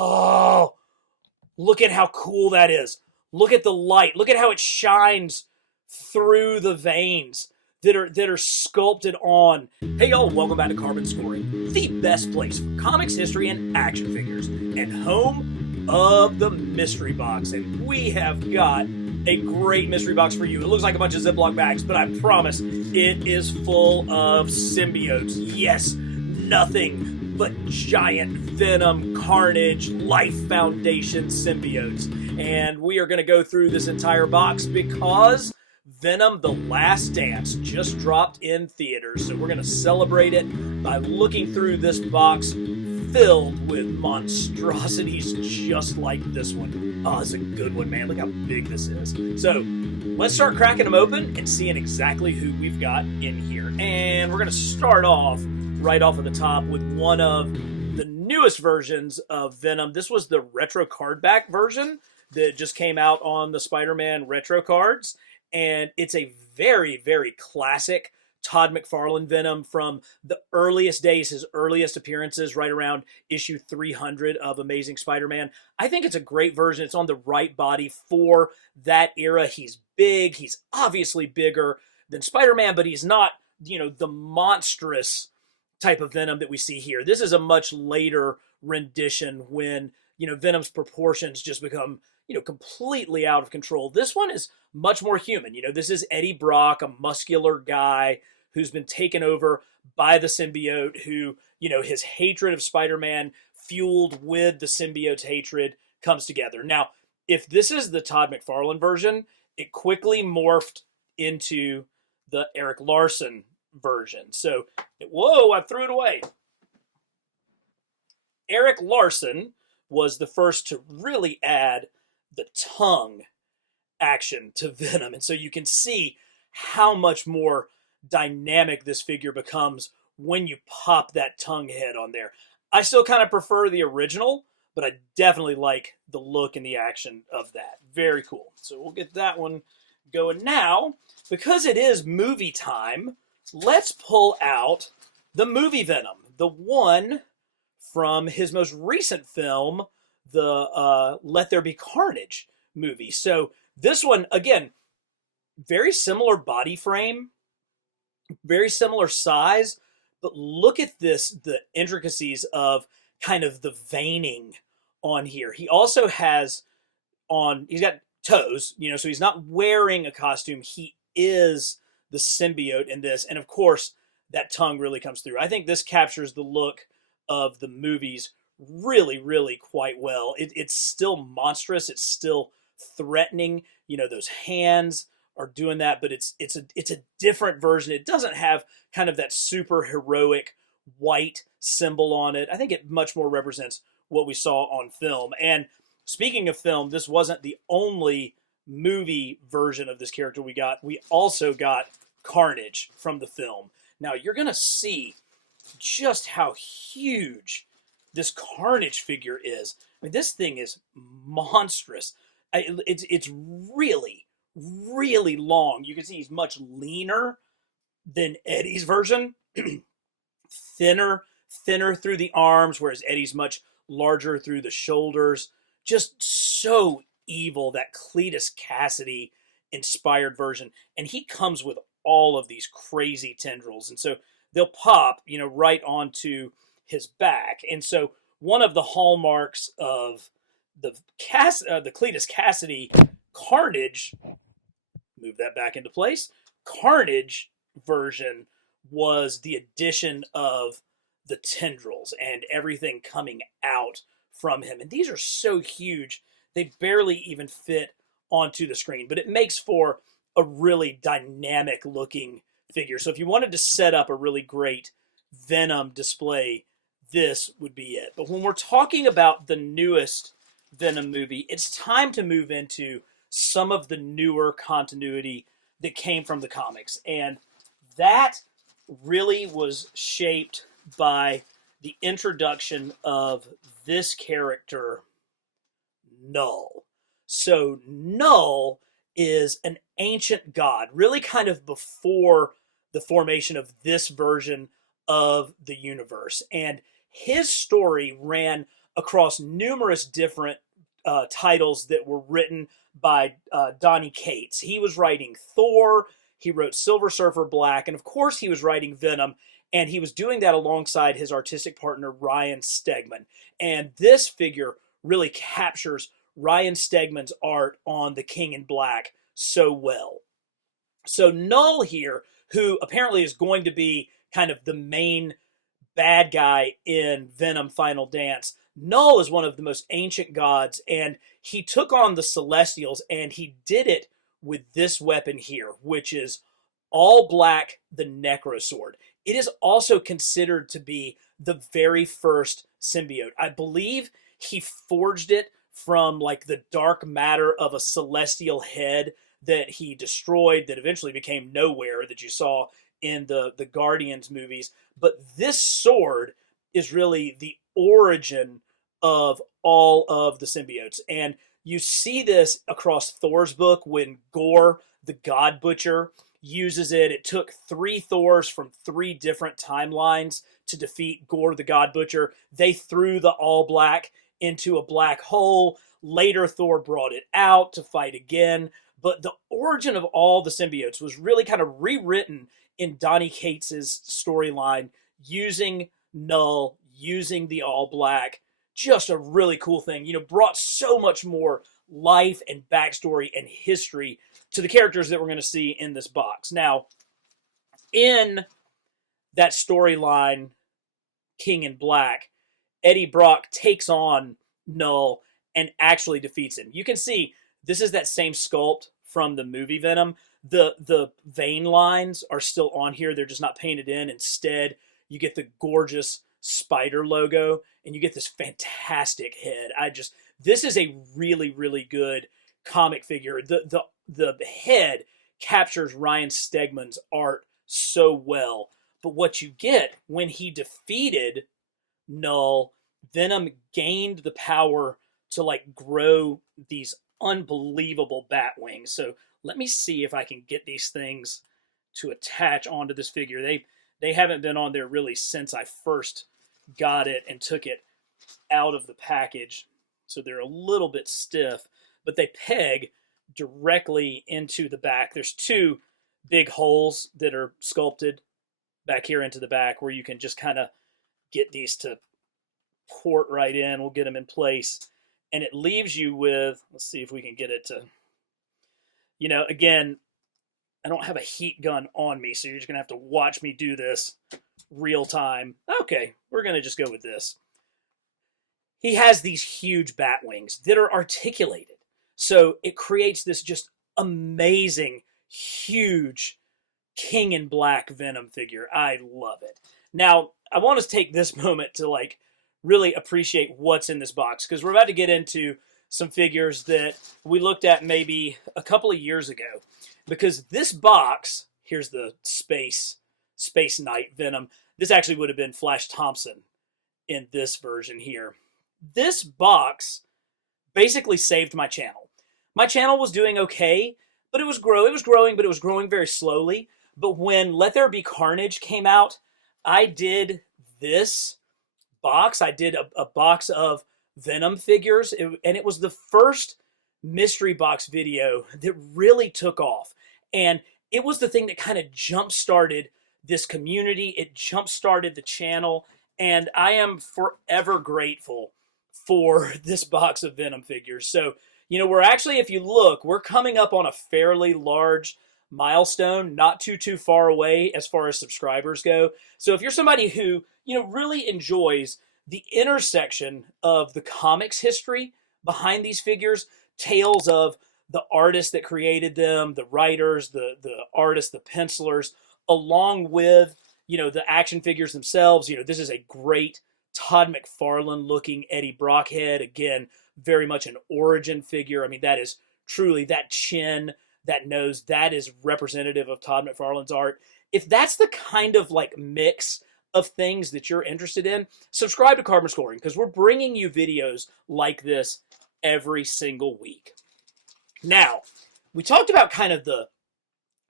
Oh, look at how cool that is. Look at the light. Look at how it shines through the veins that are sculpted on. Hey y'all, welcome back to Carbon Scoring, the best place for comics, history, and action figures, and home of the mystery box. And we have got a great mystery box for you. It looks like a bunch of Ziploc bags, but I promise it is full of symbiotes. Yes, nothing but giant Venom, Carnage, Life Foundation symbiotes. And we are going to go through this entire box because Venom: The Last Dance just dropped in theaters. So we're going to celebrate it by looking through this box filled with monstrosities just like this one. Oh, it's a good one, man. Look how big this is. So let's start cracking them open and seeing exactly who we've got in here. And we're going to start off right off at the top with one of the newest versions of Venom. This was the retro card back version that just came out on the Spider-Man retro cards. And it's a very, very classic Todd McFarlane Venom from the earliest days, his earliest appearances right around issue 300 of Amazing Spider-Man. I think it's a great version. It's on the right body for that era. He's big. He's obviously bigger than Spider-Man, but he's not, the monstrous type of Venom that we see here. This is a much later rendition when, Venom's proportions just become, completely out of control. This one is much more human. This is Eddie Brock, a muscular guy who's been taken over by the symbiote who, his hatred of Spider-Man fueled with the symbiote's hatred comes together. Now, if this is the Todd McFarlane version, it quickly morphed into the Eric Larson version. So, whoa, I threw it away. Eric Larson was the first to really add the tongue action to Venom. And so you can see how much more dynamic this figure becomes when you pop that tongue head on there. I still kind of prefer the original, but I definitely like the look and the action of that. Very cool. So we'll get that one going now. Because it is movie time, let's pull out the movie Venom, the one from his most recent film, the Let There Be Carnage movie. So this one, again, very similar body frame, very similar size, but look at this, the intricacies of kind of the veining on here. He also has he's got toes, so he's not wearing a costume. He is the symbiote in this. And of course, that tongue really comes through. I think this captures the look of the movies really, really quite well. It's still monstrous. It's still threatening. Those hands are doing that, but it's a different version. It doesn't have kind of that super heroic white symbol on it. I think it much more represents what we saw on film. And speaking of film, this wasn't the only movie version of this character we got. We also got Carnage from the film. Now you're going to see just how huge this Carnage figure is. I mean, this thing is monstrous. It's really, really long. You can see he's much leaner than Eddie's version. thinner through the arms, whereas Eddie's much larger through the shoulders. Just so evil, that Cletus Cassidy inspired version. And he comes with all of these crazy tendrils. And so they'll pop, right onto his back. And so one of the hallmarks of the Cletus Cassidy Carnage, move that back into place, Carnage version was the addition of the tendrils and everything coming out from him. And these are so huge, they barely even fit onto the screen, but it makes for a really dynamic looking figure. So if you wanted to set up a really great Venom display, this would be it. But when we're talking about the newest Venom movie, it's time to move into some of the newer continuity that came from the comics. And that really was shaped by the introduction of this character, Null. So Null is an ancient god, really kind of before the formation of this version of the universe. And his story ran across numerous different titles that were written by Donny Cates. He was writing Thor, he wrote Silver Surfer Black, and of course he was writing Venom, and he was doing that alongside his artistic partner Ryan Stegman. And this figure really captures Ryan Stegman's art on the King in Black so well. So Null here, who apparently is going to be kind of the main bad guy in Venom Final Dance, Null is one of the most ancient gods, and he took on the Celestials, and he did it with this weapon here, which is all black, the Necrosword. It is also considered to be the very first symbiote. I believe he forged it from like the dark matter of a celestial head that he destroyed, that eventually became Nowhere, that you saw in the Guardians movies. But this sword is really the origin of all of the symbiotes. And you see this across Thor's book when Gore, the God Butcher, uses it. It took 3 Thors from 3 different timelines to defeat Gore, the God Butcher. They threw the all black into a black hole. Later, Thor brought it out to fight again. But the origin of all the symbiotes was really kind of rewritten in Donny Cates' storyline, using Null, using the all black. Just a really cool thing. You know, brought so much more life and backstory and history to the characters that we're going to see in this box. Now, in that storyline, King in Black, Eddie Brock takes on Null and actually defeats him. You can see this is that same sculpt from the movie Venom. The vein lines are still on here. They're just not painted in. Instead, you get the gorgeous spider logo, and you get this fantastic head. This is a really, really good comic figure. The head captures Ryan Stegman's art so well. But what you get when he defeated Null, Venom gained the power to like grow these unbelievable bat wings. So let me see if I can get these things to attach onto this figure. They haven't been on there really since I first got it and took it out of the package. So they're a little bit stiff, but they peg directly into the back. There's 2 big holes that are sculpted back here into the back where you can just kind of get these to port right in. We'll get them in place. And it leaves you with, let's see if we can get it to, you know, again, I don't have a heat gun on me, so you're just going to have to watch me do this real time. Okay, we're going to just go with this. He has these huge bat wings that are articulated. So it creates this just amazing, huge King in Black Venom figure. I love it. Now, I want to take this moment to like really appreciate what's in this box, because we're about to get into some figures that we looked at maybe a couple of years ago. Because this box, here's the Space Knight Venom. This actually would have been Flash Thompson in this version here. This box basically saved my channel. My channel was doing okay, but it was growing, but it was growing very slowly. But when Let There Be Carnage came out, I did this box. I did a box of Venom figures, and it was the first mystery box video that really took off. And it was the thing that kind of jump-started this community. It jump-started the channel, and I am forever grateful for this box of Venom figures. So, you know, we're actually, if you look, we're coming up on a fairly large milestone, not too far away as far as subscribers go. So if you're somebody who, you know, really enjoys the intersection of the comics history behind these figures, tales of the artists that created them, the writers, the artists, the pencilers, along with, you know, the action figures themselves. You know, this is a great Todd McFarlane looking Eddie Brock head. Again, very much an origin figure. I mean, that is truly, that chin, that nose, that is representative of Todd McFarlane's art. If that's the kind of like mix of things that you're interested in, subscribe to Carbon Scoring, because we're bringing you videos like this every single week. Now, we talked about kind of the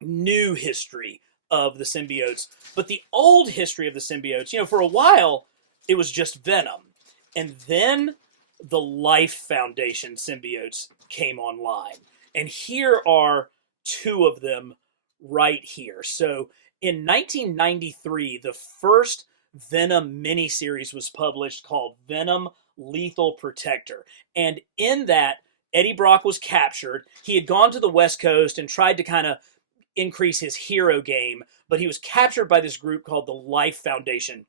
new history of the symbiotes, but the old history of the symbiotes, you know, for a while, it was just Venom. And then the Life Foundation symbiotes came online. And here are two of them right here. So in 1993, the first Venom miniseries was published called Venom Lethal Protector. And in that, Eddie Brock was captured. He had gone to the West Coast and tried to kind of increase his hero game, but he was captured by this group called the Life Foundation.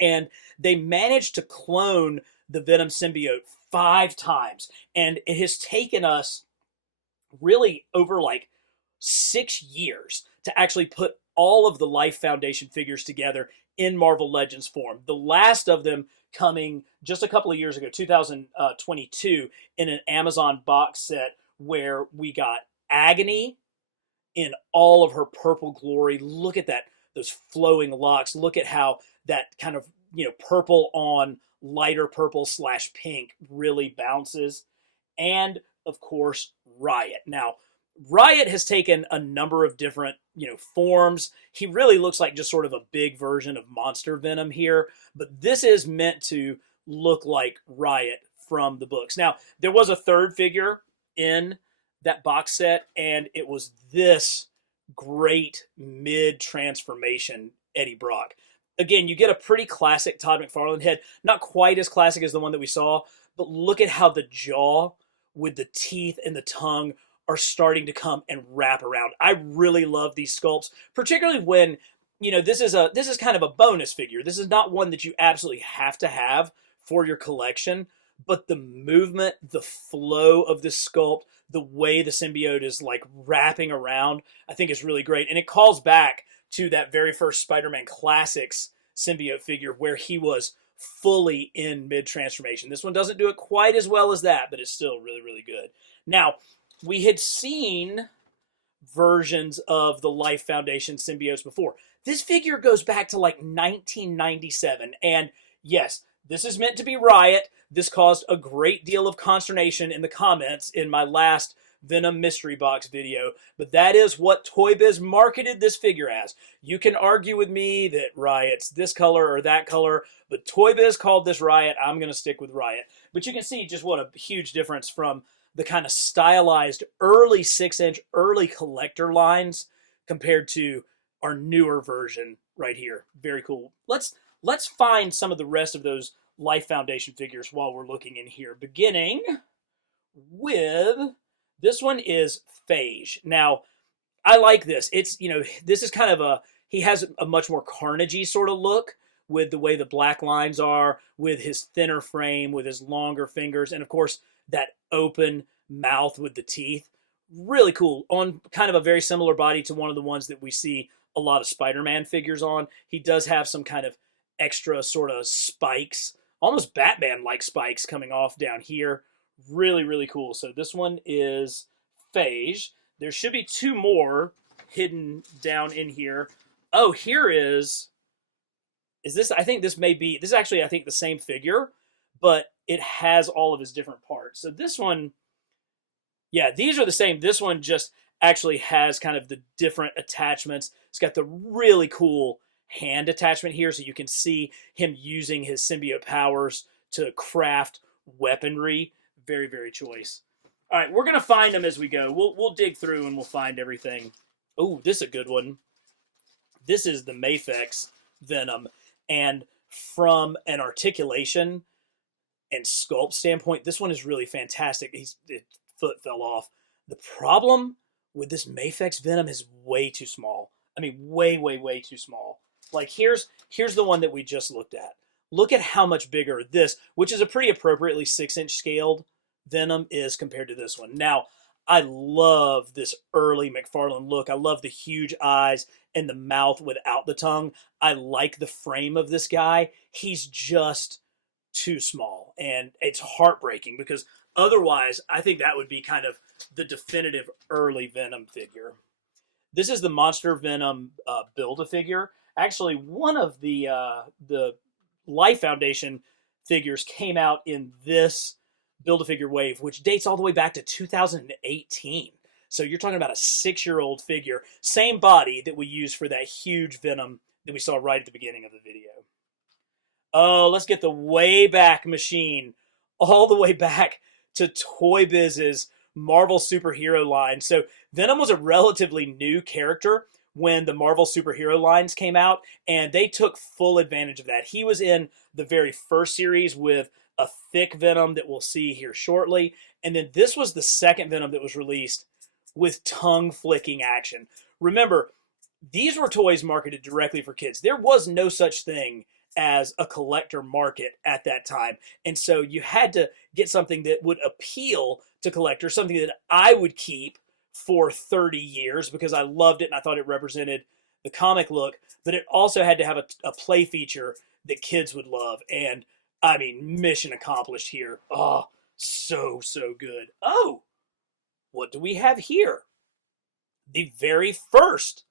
And they managed to clone the Venom symbiote 5 times. And it has taken us really over like 6 years to actually put all of the Life Foundation figures together in Marvel Legends form. The last of them coming just a couple of years ago, 2022, in an Amazon box set where we got Agony in all of her purple glory. Look at that, those flowing locks. Look at how that kind of, purple on lighter purple / pink really bounces. And of course, Riot. Now, Riot has taken a number of different, forms. He really looks like just sort of a big version of Monster Venom here, but this is meant to look like Riot from the books. Now, there was a third figure in that box set, and it was this great mid-transformation Eddie Brock. Again, you get a pretty classic Todd McFarlane head, not quite as classic as the one that we saw, but look at how the jaw with the teeth and the tongue are starting to come and wrap around. I really love these sculpts, particularly when, this is kind of a bonus figure. This is not one that you absolutely have to have for your collection, but the movement, the flow of this sculpt, the way the symbiote is like wrapping around, I think is really great. And it calls back to that very first Spider-Man Classics symbiote figure where he was fully in mid-transformation. This one doesn't do it quite as well as that, but it's still really, really good. Now, we had seen versions of the Life Foundation symbiotes before. This figure goes back to like 1997. And yes, this is meant to be Riot. This caused a great deal of consternation in the comments in my last Venom Mystery Box video, but that is what Toy Biz marketed this figure as. You can argue with me that Riot's this color or that color, but Toy Biz called this Riot. I'm going to stick with Riot. But you can see just what a huge difference from the kind of stylized early 6-inch, early collector lines compared to our newer version right here. Very cool. Let's find some of the rest of those Life Foundation figures while we're looking in here, beginning with this one is Phage. Now, I like this. It's, this is kind of he has a much more carnagey sort of look with the way the black lines are, with his thinner frame, with his longer fingers, and of course, that open mouth with the teeth. Really cool. On kind of a very similar body to one of the ones that we see a lot of Spider-Man figures on. He does have some kind of extra sort of spikes, almost Batman-like spikes coming off down here. Really, really cool. So this one is Phage. There should be 2 more hidden down in here. Oh, here is this, I think this is actually, I think, the same figure, but it has all of his different parts. So this one, yeah, these are the same. This one just actually has kind of the different attachments. It's got the really cool hand attachment here, so you can see him using his symbiote powers to craft weaponry. Very, very choice. All right, we're going to find them as we go. We'll dig through and we'll find everything. Oh, this is a good one. This is the Mafex Venom. And from an articulation and sculpt standpoint, this one is really fantastic. His foot fell off. The problem with this Mafex Venom is way too small. I mean, way, way, way too small. Like, here's the one that we just looked at. Look at how much bigger this, which is a pretty appropriately 6-inch scaled Venom, is compared to this one. Now, I love this early McFarlane look. I love the huge eyes and the mouth without the tongue. I like the frame of this guy. He's just too small, and it's heartbreaking because otherwise I think that would be kind of the definitive early Venom figure. This is the Monster Venom Build-A-Figure. Actually, one of the Life Foundation figures came out in this Build-A-Figure wave, which dates all the way back to 2018. So you're talking about a 6-year-old figure. Same body that we used for that huge Venom that we saw right at the beginning of the video. Oh, let's get the way back machine all the way back to Toy Biz's Marvel superhero line. So Venom was a relatively new character when the Marvel superhero lines came out, and they took full advantage of that. He was in the very first series with a thick Venom that we'll see here shortly, and then this was the second Venom that was released with tongue flicking action. Remember, these were toys marketed directly for kids. There was no such thing as a collector market at that time. And so you had to get something that would appeal to collectors, something that I would keep for 30 years because I loved it and I thought it represented the comic look, but it also had to have a play feature that kids would love. And I mean, mission accomplished here. Oh, so good. Oh, what do we have here? The very first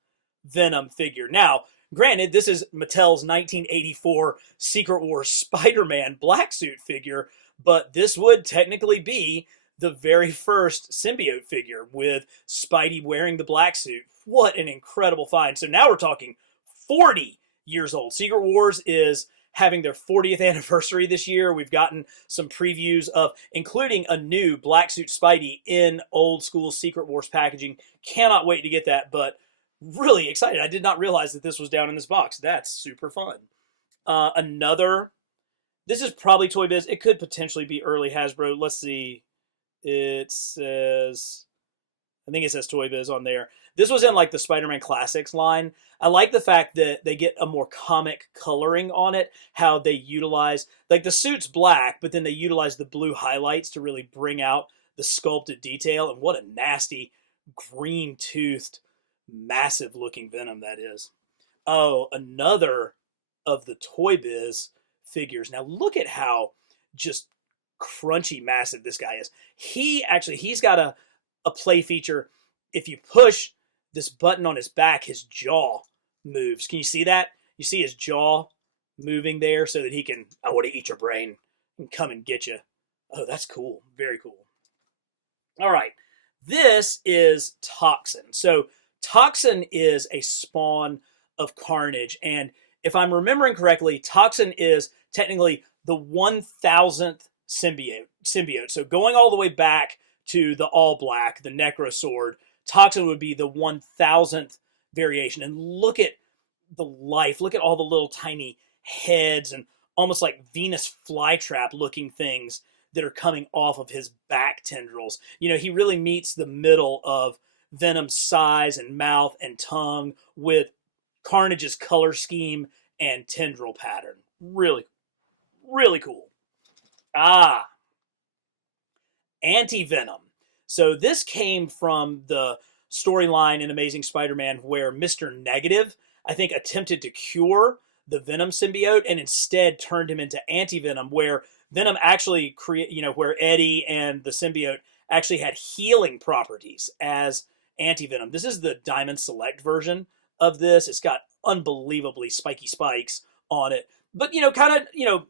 Venom figure. Now, granted, this is Mattel's 1984 Secret Wars Spider-Man black suit figure, but this would technically be the very first symbiote figure with Spidey wearing the black suit. What an incredible find. So now we're talking 40 years old. Secret Wars is having their 40th anniversary this year. We've gotten some previews of, including a new black suit Spidey in old school Secret Wars packaging. Cannot wait to get that, but really excited. I did not realize that this was down in this box. That's super fun. This is probably Toy Biz. It could potentially be early Hasbro. Let's see. It says, I think it says Toy Biz on there. This was in like the Spider-Man Classics line. I like the fact that they get a more comic coloring on it, how they utilize, like the suit's black, but then they utilize the blue highlights to really bring out the sculpted detail. And what a nasty green-toothed, massive looking Venom that is. Oh, another of the Toy Biz figures. Now look at how just crunchy massive this guy is. He's got a play feature. If you push this button on his back, his jaw moves. Can you see that? You see his jaw moving there so that he can, I want to eat your brain and come and get you. Oh, that's cool. Very cool. All right. This is Toxin. So Toxin is a spawn of Carnage. And if I'm remembering correctly, Toxin is technically the 1000th symbiote. So going all the way back to the all black, the Necro Sword, Toxin would be the 1000th variation. And look at the life. Look at all the little tiny heads and almost like Venus flytrap looking things that are coming off of his back tendrils. You know, he really meets the middle of Venom's size and mouth and tongue with Carnage's color scheme and tendril pattern. Really, really cool. Anti-Venom. So this came from the storyline in Amazing Spider-Man where Mr. Negative, I think, attempted to cure the Venom symbiote and instead turned him into Anti-Venom, where Venom actually where Eddie and the symbiote actually had healing properties as Anti-Venom. This is the Diamond Select version of this. It's got unbelievably spiky spikes on it. But,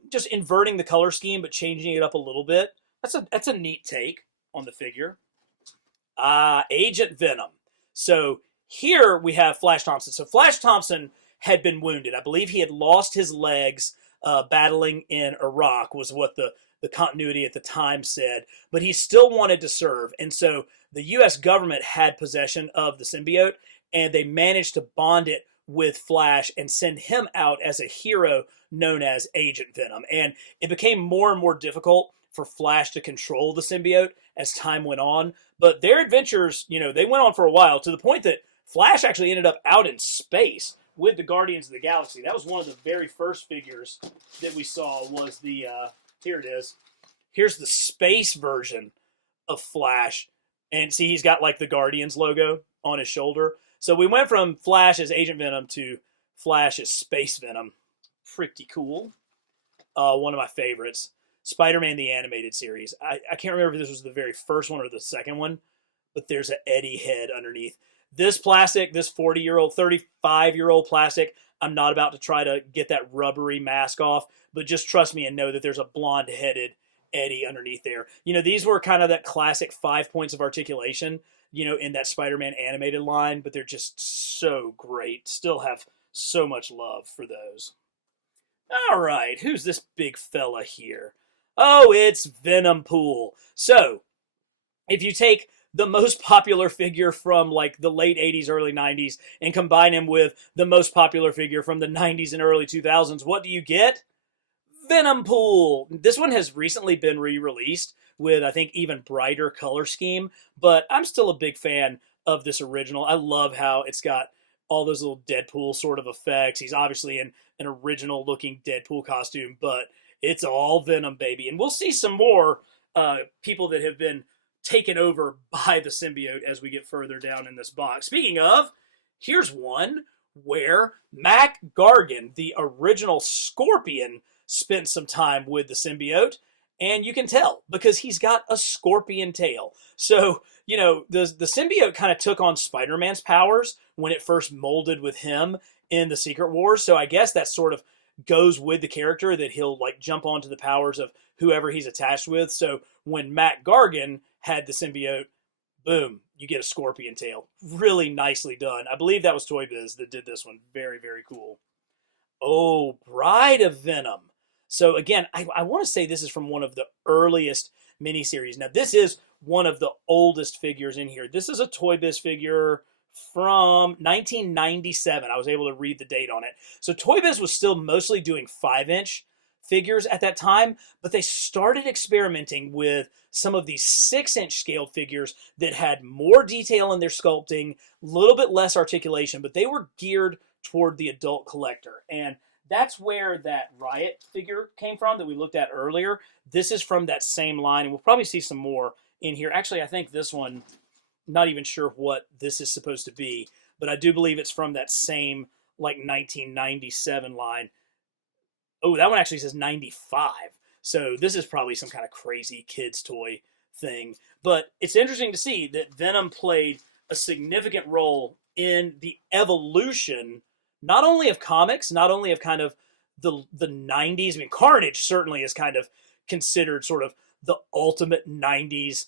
just inverting the color scheme but changing it up a little bit. That's a neat take on the figure. Agent Venom. So here we have Flash Thompson. So Flash Thompson had been wounded. I believe he had lost his legs battling in Iraq, was what the continuity at the time said. But he still wanted to serve. And so the U.S. government had possession of the symbiote, and they managed to bond it with Flash and send him out as a hero known as Agent Venom. And it became more and more difficult for Flash to control the symbiote as time went on. But their adventures, they went on for a while, to the point that Flash actually ended up out in space with the Guardians of the Galaxy. That was one of the very first figures that we saw was the, here it is. Here's the space version of Flash. And see, he's got like the Guardians logo on his shoulder. So we went from Flash as Agent Venom to Flash as Space Venom. Pretty cool. One of my favorites. Spider-Man the Animated Series. I can't remember if this was the very first one or the second one, but there's an Eddie head underneath. This plastic, this 40-year-old, 35-year-old plastic, I'm not about to try to get that rubbery mask off, but just trust me and know that there's a blonde-headed Eddie underneath there. These were kind of that classic 5 points of articulation, in that Spider-Man animated line, but they're just so great. Still have so much love for those. All right, who's this big fella here? Oh, it's Venom Pool. So, if you take the most popular figure from like the late 80s, early 90s, and combine him with the most popular figure from the 90s and early 2000s, what do you get? Venom Pool. This one has recently been re-released with, I think, even brighter color scheme, but I'm still a big fan of this original. I love how it's got all those little Deadpool sort of effects. He's obviously in an original looking Deadpool costume, but it's all Venom, baby. And we'll see some more people that have been taken over by the symbiote as we get further down in this box. Speaking of, here's one where Mac Gargan, the original Scorpion, spent some time with the symbiote, and you can tell because he's got a scorpion tail. So, the symbiote kind of took on Spider-Man's powers when it first molded with him in the Secret Wars. So I guess that sort of goes with the character, that he'll like jump onto the powers of whoever he's attached with. So when Mac Gargan had the symbiote, boom, you get a scorpion tail. Really nicely done. I believe that was Toy Biz that did this one. Very, very cool. Oh, Bride of Venom. So again, I want to say this is from one of the earliest miniseries. Now, this is one of the oldest figures in here. This is a Toy Biz figure from 1997. I was able to read the date on it. So Toy Biz was still mostly doing 5-inch figures at that time, but they started experimenting with some of these 6-inch scaled figures that had more detail in their sculpting, a little bit less articulation, but they were geared toward the adult collector. And that's where that Riot figure came from that we looked at earlier. This is from that same line, and we'll probably see some more in here. Actually, I think this one, not even sure what this is supposed to be, but I do believe it's from that same like 1997 line. Oh, that one actually says 95. So this is probably some kind of crazy kids toy thing. But it's interesting to see that Venom played a significant role in the evolution, not only of comics, not only of kind of the 90s. I mean, Carnage certainly is kind of considered sort of the ultimate 90s,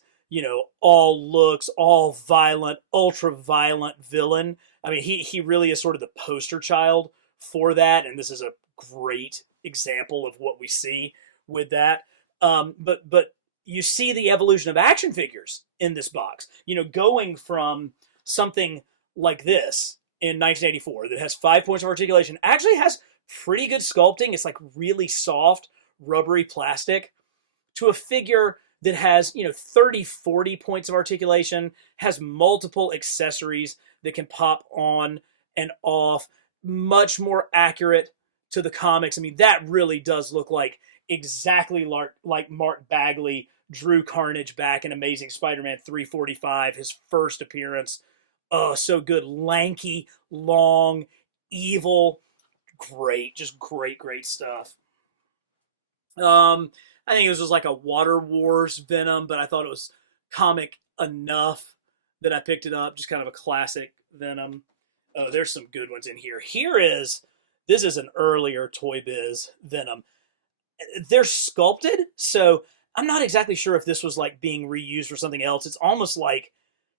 all looks, all violent, ultra violent villain. I mean, he really is sort of the poster child for that, and this is a great example of what we see with that. But you see the evolution of action figures in this box. Going from something like this in 1984 that has 5 points of articulation, actually has pretty good sculpting. It's like really soft, rubbery plastic, to a figure that has 30, 40 points of articulation, has multiple accessories that can pop on and off, much more accurate to the comics. I mean, that really does look like exactly like Mark Bagley drew Carnage back in Amazing Spider-Man 345, his first appearance. Oh, so good. Lanky, long, evil. Great. Just great, great stuff. I think this was like a Water Wars Venom, but I thought it was comic enough that I picked it up. Just kind of a classic Venom. Oh, there's some good ones in here. This is an earlier Toy Biz Venom. They're sculpted, so I'm not exactly sure if this was like being reused for something else. It's almost like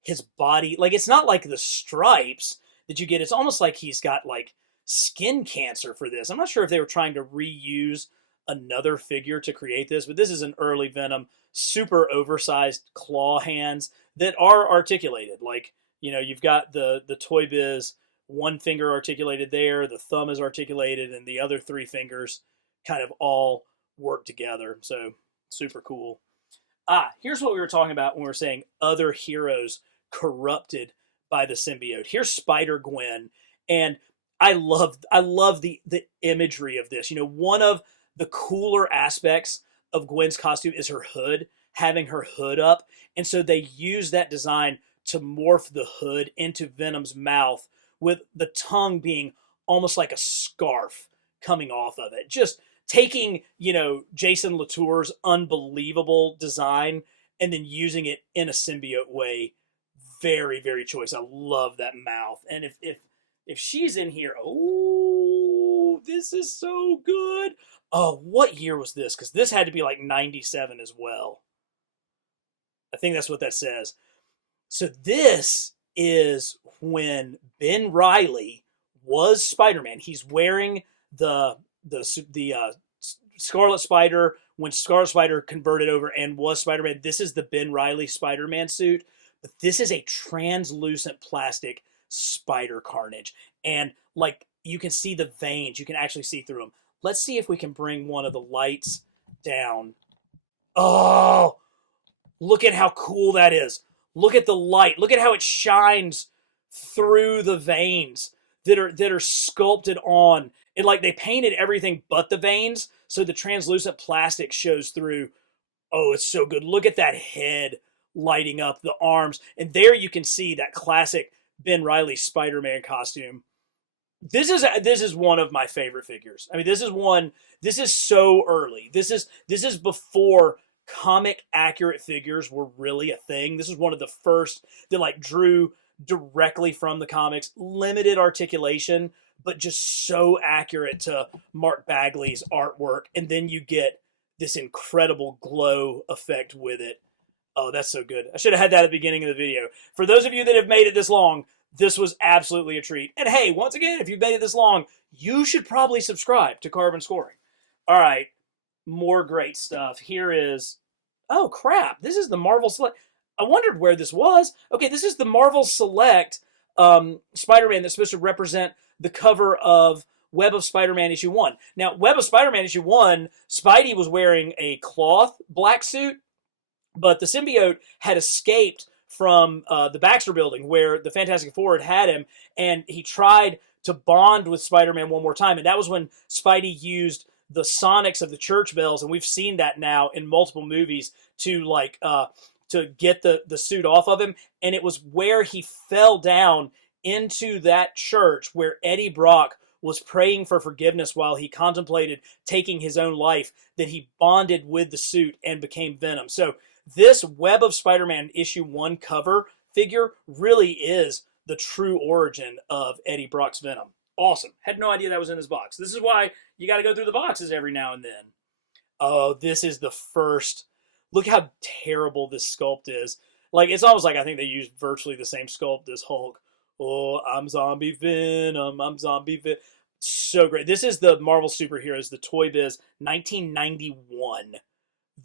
his body, like it's not like the stripes that you get. It's almost like he's got like skin cancer for this. I'm not sure if they were trying to reuse another figure to create this, but this is an early Venom, super oversized claw hands that are articulated. Like, you've got the Toy Biz one finger articulated there, the thumb is articulated, and the other 3 fingers kind of all work together. So super cool. Here's what we were talking about when we were saying other heroes corrupted by the symbiote. Here's Spider-Gwen, and I love the imagery of this. One of the cooler aspects of Gwen's costume is her hood, having her hood up, and so they use that design to morph the hood into Venom's mouth, with the tongue being almost like a scarf coming off of it. Just taking, Jason Latour's unbelievable design and then using it in a symbiote way. Very, very choice. I love that mouth. And if she's in here, oh, this is so good. Oh, what year was this? Because this had to be like 97 as well. I think that's what that says. So this is when Ben Reilly was Spider-Man. He's wearing the Scarlet Spider when Scarlet Spider converted over and was Spider-Man, this is the Ben Reilly Spider-Man suit, but this is a translucent plastic Spider Carnage. And like you can see the veins, you can actually see through them. Let's see if we can bring one of the lights down. Oh, look at how cool that is. Look at the light. Look at how it shines through the veins that are sculpted on. And like they painted everything but the veins, so the translucent plastic shows through. Oh, it's so good. Look at that head lighting up, the arms. And there you can see that classic Ben Reilly Spider-Man costume. This is one of my favorite figures. I mean, this is so early. This is before comic accurate figures were really a thing. This is one of the first that like drew directly from the comics, limited articulation, but just so accurate to Mark Bagley's artwork. And then you get this incredible glow effect with it. Oh, that's so good. I should have had that at the beginning of the video. For those of you that have made it this long, this was absolutely a treat. And hey, once again, if you've made it this long, you should probably subscribe to Carbon Scoring. All right, more great stuff. Here is, oh crap, this is the Marvel Select. I wondered where this was. Okay, this is the Marvel Select Spider-Man that's supposed to represent the cover of Web of Spider-Man issue 1. Now, Web of Spider-Man issue 1, Spidey was wearing a cloth black suit, but the symbiote had escaped from the Baxter building where the Fantastic Four had him, and he tried to bond with Spider-Man one more time, and that was when Spidey used the sonics of the church bells, and we've seen that now in multiple movies to like to get the suit off of him, and it was where he fell down into that church where Eddie Brock was praying for forgiveness while he contemplated taking his own life, that he bonded with the suit and became Venom. So this Web of Spider-Man issue 1 cover figure really is the true origin of Eddie Brock's Venom. Awesome. Had no idea that was in this box. This is why you got to go through the boxes every now and then. Oh, this is the first. Look how terrible this sculpt is. Like, it's almost like I think they used virtually the same sculpt as Hulk. Oh, I'm Zombie Venom. I'm Zombie Venom. So great. This is the Marvel Superheroes, the Toy Biz 1991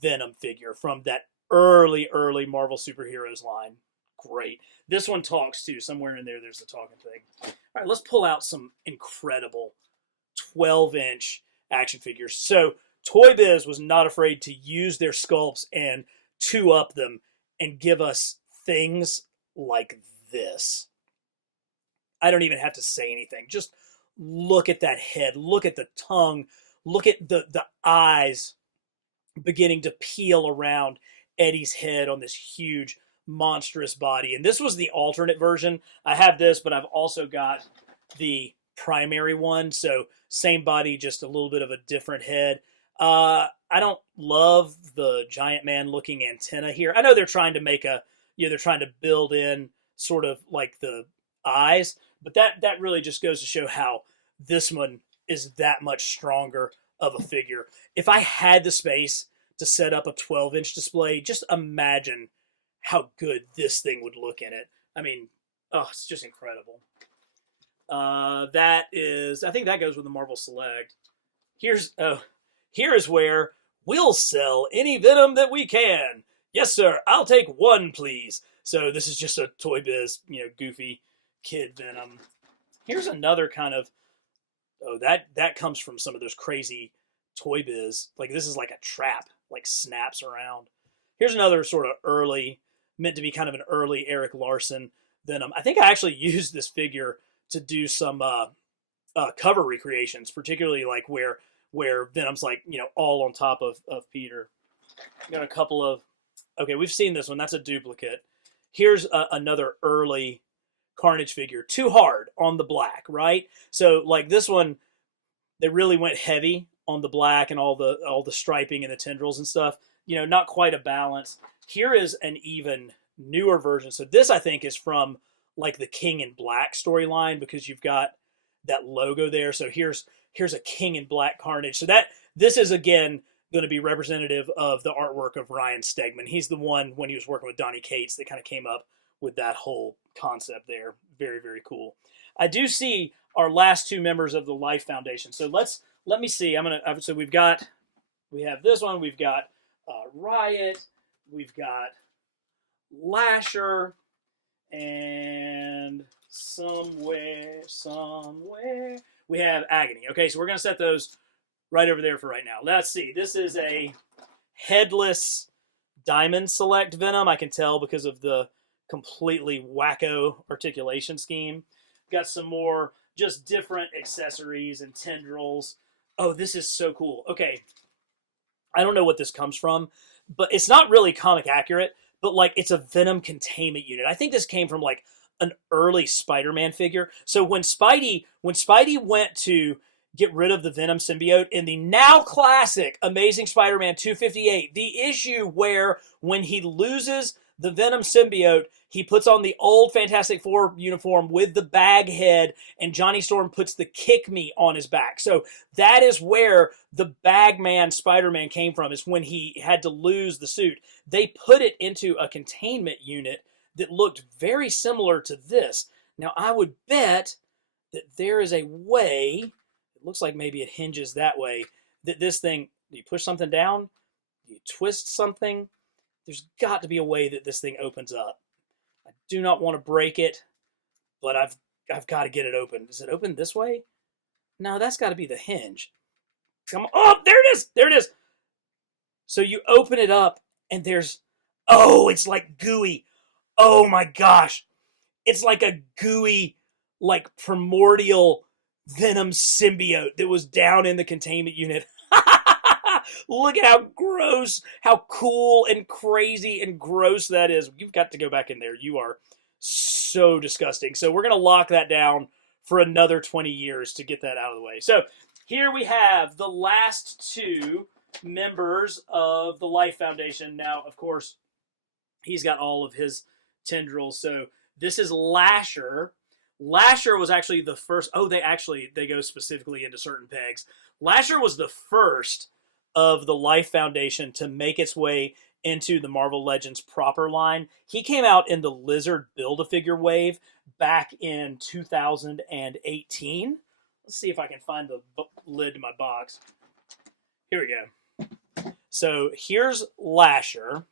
Venom figure from that early Marvel Superheroes line. Great. This one talks too. Somewhere in there, there's the talking thing. All right, let's pull out some incredible 12-inch action figures. So Toy Biz was not afraid to use their sculpts and two-up them and give us things like this. I don't even have to say anything. Just look at that head. Look at the tongue. Look at the eyes beginning to peel around Eddie's head on this huge, monstrous body. And this was the alternate version. I have this, but I've also got the primary one. So same body, just a little bit of a different head. I don't love the Giant Man looking antenna here. I know they're trying to make they're trying to build in sort of like the eyes, but that really just goes to show how this one is that much stronger of a figure. If I had the space to set up a 12-inch display, just imagine how good this thing would look in it. I mean, oh, it's just incredible. That is, I think that goes with the Marvel Select. Here is where we'll sell any Venom that we can. Yes, sir. I'll take one, please. So this is just a Toy Biz, goofy kid Venom. Here's another kind of, that comes from some of those crazy Toy Biz. Like this is like a trap, like snaps around. Here's another sort of meant to be kind of an early Eric Larson Venom. I think I actually used this figure to do some cover recreations, particularly like where Venom's like, all on top of Peter. Got a couple of, okay, we've seen this one. That's a duplicate. Here's another early Carnage figure. Too hard on the black, right? So like this one, they really went heavy on the black and all the striping and the tendrils and stuff. Not quite a balance. Here is an even newer version. So this, I think, is from like the King in Black storyline because you've got that logo there. So here's a King in Black Carnage. So this is, again, going to be representative of the artwork of Ryan Stegman. He's the one, when he was working with Donny Cates, that kind of came up with that whole concept there. Very, very cool. I do see our last two members of the Life Foundation. So let me see. So we've got we have this one. We've got Riot. We've got Lasher. And somewhere, we have Agony. Okay, so we're going to set those right over there for right now. Let's see. This is a headless Diamond Select Venom. I can tell because of the completely wacko articulation scheme. Got some more just different accessories and tendrils. Oh, this is so cool. Okay, I don't know what this comes from, but it's not really comic accurate, but like it's a Venom containment unit. I think this came from like an early Spider-Man figure. So when Spidey went to get rid of the Venom symbiote in the now classic Amazing Spider-Man 258, the issue where when he loses the Venom symbiote, he puts on the old Fantastic Four uniform with the bag head, and Johnny Storm puts the kick me on his back. So that is where the Bagman Spider-Man came from, is when he had to lose the suit. They put it into a containment unit that looked very similar to this. Now, I would bet that there is a way, it looks like maybe it hinges that way, that this thing, you push something down, you twist something, there's got to be a way that this thing opens up. I do not want to break it, but I've got to get it open. Does it open this way? No, that's got to be the hinge. Come on. Oh, there it is. There it is. So you open it up, and there's, oh, it's like gooey. Oh my gosh. It's like a gooey, like primordial Venom symbiote that was down in the containment unit. Look at how gross, how cool and crazy and gross that is. You've got to go back in there. You are so disgusting. So we're going to lock that down for another 20 years to get that out of the way. So here we have the last two members of the Life Foundation. Now, of course, he's got all of his tendrils. So this is Lasher. Lasher was actually the first. Oh, they go specifically into certain pegs. Lasher was the first of the Life Foundation to make its way into the Marvel Legends proper line. He came out in the Lizard Build-A-Figure wave back in 2018. Let's see if I can find the lid to my box. Here we go. So here's Lasher.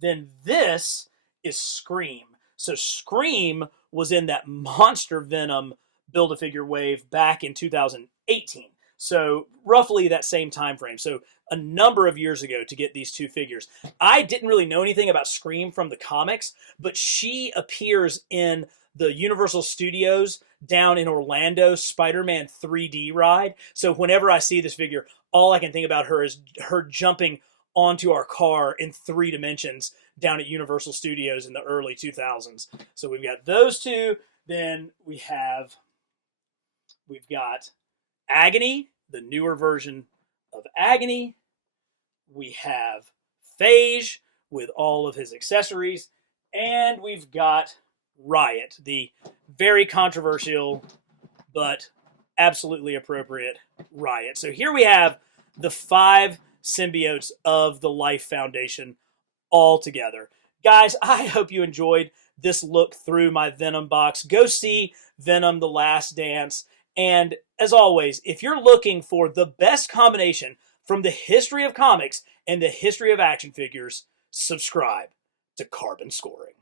Then this is Scream. So Scream was in that Monster Venom Build-A-Figure wave back in 2018. So roughly that same time frame. So a number of years ago to get these two figures. I didn't really know anything about Scream from the comics, but she appears in the Universal Studios down in Orlando Spider-Man 3D ride. So whenever I see this figure, all I can think about her is her jumping onto our car in 3 dimensions down at Universal Studios in the early 2000s. So we've got those two. Then we've got Agony, the newer version of Agony. We have Phage with all of his accessories. And we've got Riot, the very controversial but absolutely appropriate Riot. So here we have the 5 symbiotes of the Life Foundation all together. Guys, I hope you enjoyed this look through my Venom box. Go see Venom: The Last Dance. And as always, if you're looking for the best combination from the history of comics and the history of action figures, subscribe to Carbon Scoring.